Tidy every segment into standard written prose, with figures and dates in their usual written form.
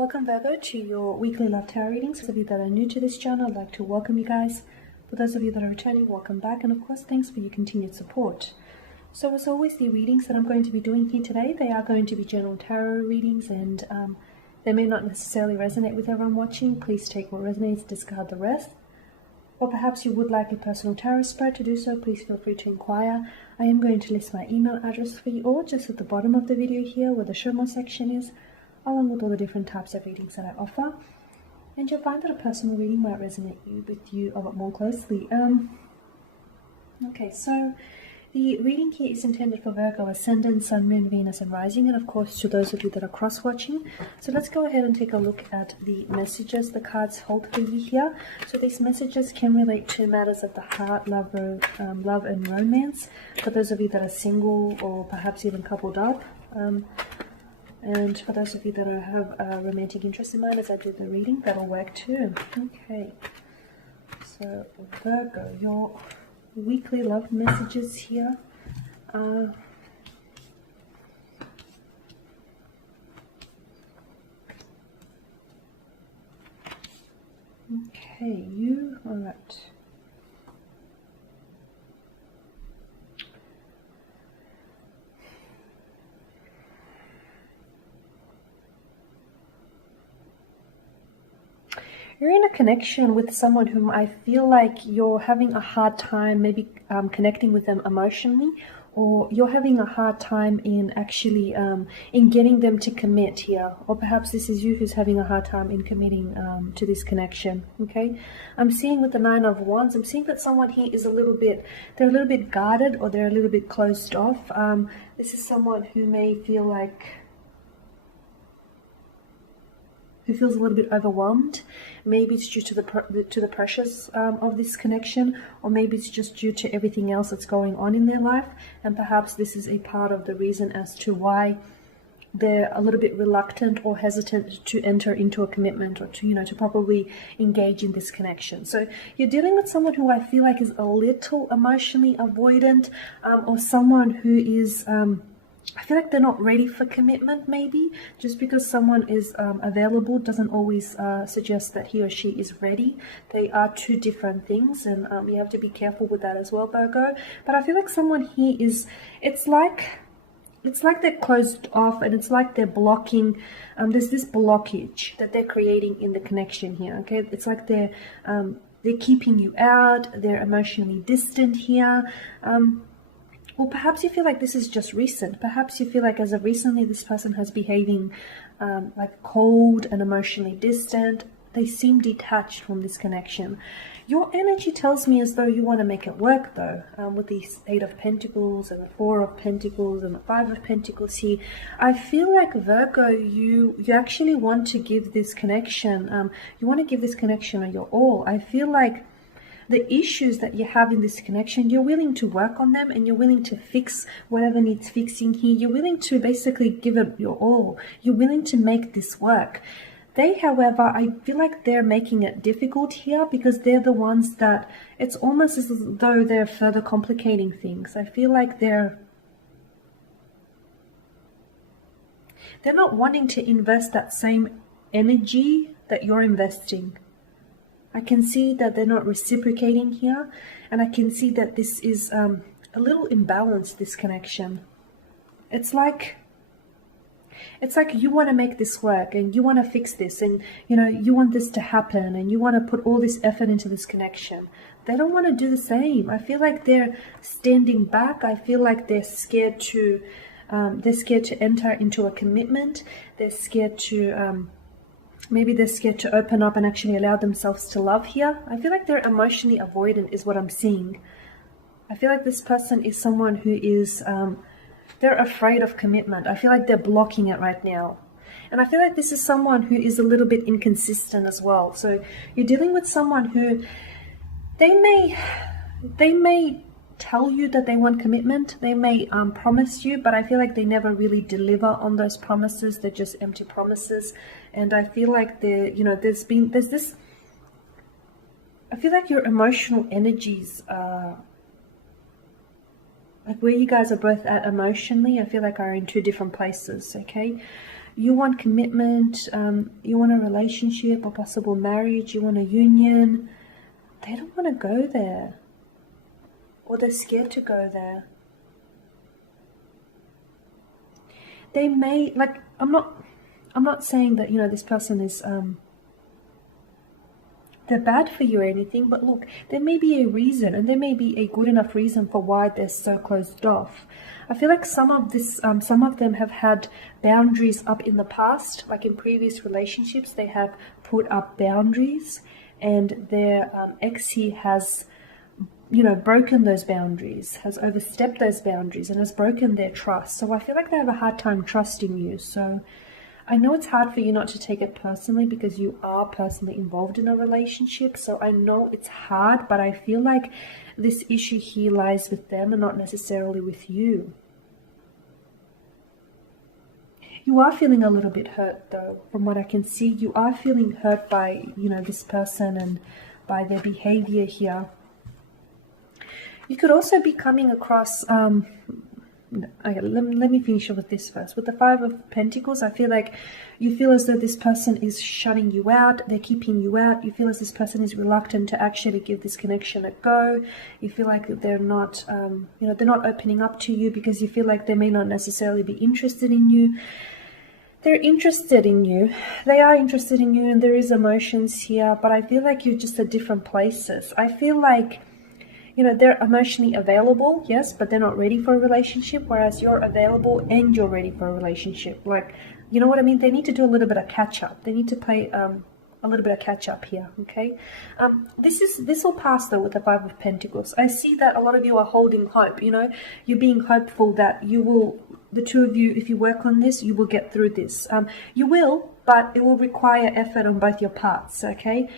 Welcome Virgo to your weekly love tarot readings. For those of you that are new to this channel, I'd like to welcome you guys. For those of you that are returning, welcome back, and of course thanks for your continued support. So as always, the readings that I'm going to be doing here today, they are going to be general tarot readings, and they may not necessarily resonate with everyone watching. Please take what resonates, discard the rest. Or perhaps you would like a personal tarot spread. To do so, please feel free to inquire. I am going to list my email address for you all just at the bottom of the video here where the show more section is, along with all the different types of readings that I offer. And you'll find that a personal reading might resonate with you a lot more closely. Okay, so the reading here is intended for Virgo, Ascendant, Sun, Moon, Venus, and Rising, and of course to those of you that are cross-watching. So let's go ahead and take a look at the messages the cards hold for you here. So these messages can relate to matters of the heart, love and romance, for those of you that are single or perhaps even coupled up. And for those of you that have a romantic interest in mind as I do the reading, that'll work too. Okay, so Virgo, your weekly love messages here. Okay, all right. You're in a connection with someone whom I feel like you're having a hard time maybe connecting with them emotionally, or you're having a hard time in actually in getting them to commit here, or perhaps this is you who's having a hard time in committing to this connection. Okay, I'm seeing with the Nine of Wands, I'm seeing that someone here is they're a little bit guarded, or they're a little bit closed off. This is someone who may feel like who feels a little bit overwhelmed. Maybe it's due to the pressures of this connection, or maybe it's just due to everything else that's going on in their life, and perhaps this is a part of the reason as to why they're a little bit reluctant or hesitant to enter into a commitment, or to properly engage in this connection. So you're dealing with someone who I feel like is a little emotionally avoidant, or someone who is I feel like they're not ready for commitment. Maybe just because someone is available doesn't always suggest that he or she is ready. They are two different things, and you have to be careful with that as well, Virgo. But I feel like someone here is, it's like they're closed off, and it's like they're blocking. There's this blockage that they're creating in the connection here. Okay, it's like they're keeping you out. They're emotionally distant here. Or perhaps you feel like this is just recent. Perhaps you feel like as of recently this person has behaving like cold and emotionally distant. They seem detached from this connection. Your energy tells me as though you want to make it work though. With the Eight of Pentacles and the Four of Pentacles and the Five of Pentacles here. I feel like Virgo, you actually want to give this connection, you want to give this connection your all. I feel like the issues that you have in this connection, you're willing to work on them, and you're willing to fix whatever needs fixing here. You're willing to basically give it your all. You're willing to make this work. They, however, I feel like they're making it difficult here because they're the ones that it's almost as though they're further complicating things. I feel like they're not wanting to invest that same energy that you're investing. I can see that they're not reciprocating here, and I can see that this is a little imbalanced, this connection. It's like you want to make this work, and you want to fix this, and you want this to happen, and you want to put all this effort into this connection. They don't want to do the same. I feel like they're standing back. I feel like they're scared to enter into a commitment. They're scared to maybe they're scared to open up and actually allow themselves to love here. I feel like they're emotionally avoidant is what I'm seeing. I feel like this person is someone who is, they're afraid of commitment. I feel like they're blocking it right now. And I feel like this is someone who is a little bit inconsistent as well. So you're dealing with someone who, they may tell you that they want commitment. They may promise you, but I feel like they never really deliver on those promises. They're just empty promises. And I feel like there's this, I feel like your emotional energies like where you guys are both at emotionally, I feel like are in two different places. Okay, You want commitment, you want a relationship, a possible marriage, you want a union. They don't want to go there, or they're scared to go there. They may, like, I'm not saying that, you know, this person is they're bad for you or anything, but look, there may be a reason, and there may be a good enough reason for why they're so closed off. I feel like some of them have had boundaries up in the past, like in previous relationships, they have put up boundaries, and their ex here has, you know, broken those boundaries, has overstepped those boundaries, and has broken their trust. So I feel like they have a hard time trusting you. So I know it's hard for you not to take it personally, because you are personally involved in a relationship. So I know it's hard, but I feel like this issue here lies with them and not necessarily with you. You are feeling a little bit hurt though, from what I can see. You are feeling hurt by, you know, this person and by their behavior here. You could also be coming across, okay, let me finish with this first. With the Five of Pentacles, I feel like you feel as though this person is shutting you out. They're keeping you out. You feel as this person is reluctant to actually give this connection a go. You feel like they're not, you know, they're not opening up to you because you feel like they may not necessarily be interested in you. They're interested in you. They are interested in you, and there is emotions here, but I feel like you're just at different places. I feel like, you know, they're emotionally available, yes, but they're not ready for a relationship, whereas you're available and you're ready for a relationship. Like, you know what I mean? They need to do a little bit of catch up. They need to play a little bit of catch up here, okay? This will pass though with the Five of Pentacles. I see that a lot of you are holding hope, you know? You're being hopeful that you will, the two of you, if you work on this, you will get through this. You will, but it will require effort on both your parts, okay?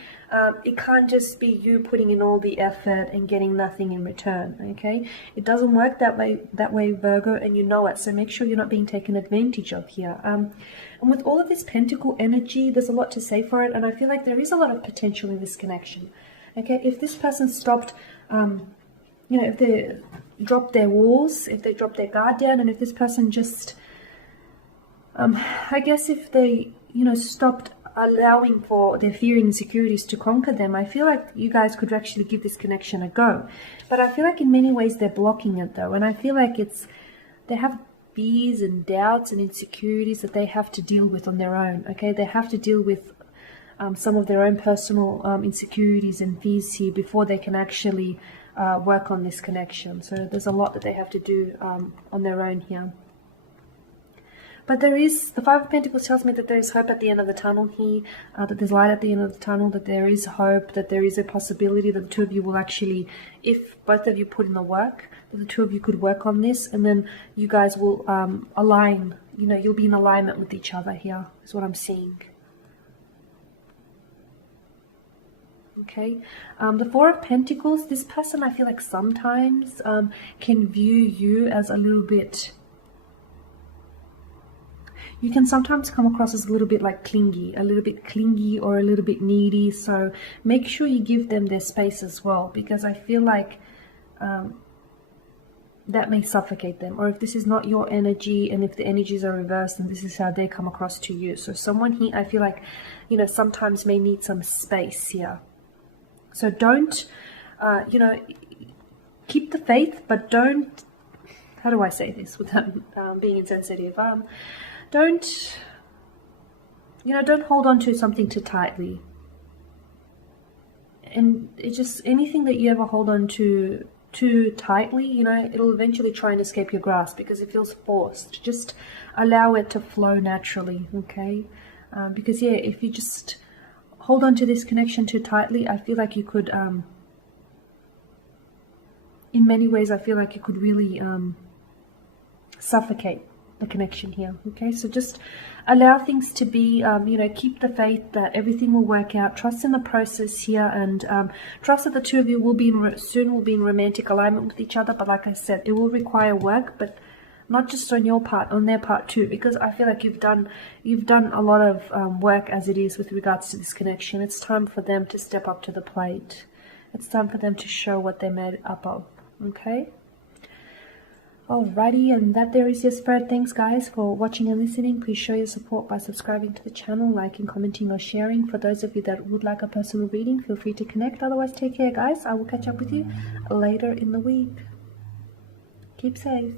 It can't just be you putting in all the effort and getting nothing in return, okay? It doesn't work that way, Virgo, and you know it. So make sure you're not being taken advantage of here. And with all of this Pentacle energy, there's a lot to say for it, and I feel like there is a lot of potential in this connection, okay? If this person stopped, you know, if they dropped their walls, if they dropped their guard down, and if this person just, I guess if they, you know, stopped allowing for their fear and insecurities to conquer them, I feel like you guys could actually give this connection a go. But I feel like in many ways they're blocking it though, and I feel like they have fears and doubts and insecurities that they have to deal with on their own, okay? They have to deal with some of their own personal insecurities and fears here before they can actually work on this connection. So there's a lot that they have to do on their own here. But there is, the Five of Pentacles tells me that there is hope at the end of the tunnel here, that there's light at the end of the tunnel, that there is hope, that there is a possibility that the two of you will actually, if both of you put in the work, that the two of you could work on this, and then you guys will align, you know, you'll be in alignment with each other here, is what I'm seeing. Okay, the Four of Pentacles, this person I feel like sometimes can view you as a little bit, you can sometimes come across as a little bit like clingy, or a little bit needy. So make sure you give them their space as well, because I feel like that may suffocate them. Or if this is not your energy, and if the energies are reversed, and this is how they come across to you. So someone here, I feel like, you know, sometimes may need some space here. So don't, you know, keep the faith, but don't, how do I say this without being insensitive? Don't, you know, don't hold on to something too tightly. And it just, anything that you ever hold on to too tightly, you know, it'll eventually try and escape your grasp because it feels forced. Just allow it to flow naturally, okay? Because, yeah, if you just hold on to this connection too tightly, I feel like you could, in many ways, I feel like you could really suffocate the connection here, okay? So just allow things to be, you know, keep the faith that everything will work out. Trust in the process here, and trust that the two of you will be soon will be in romantic alignment with each other. But like I said, it will require work, but not just on your part, on their part too, because I feel like you've done a lot of work as it is with regards to this connection. It's time for them to step up to the plate. It's time for them to show what they're made up of, okay? Alrighty, and that there is your spread. Thanks guys for watching and listening. Please show your support by subscribing to the channel, liking, commenting or sharing. For those of you that would like a personal reading, feel free to connect. Otherwise, take care guys. I will catch up with you later in the week. Keep safe.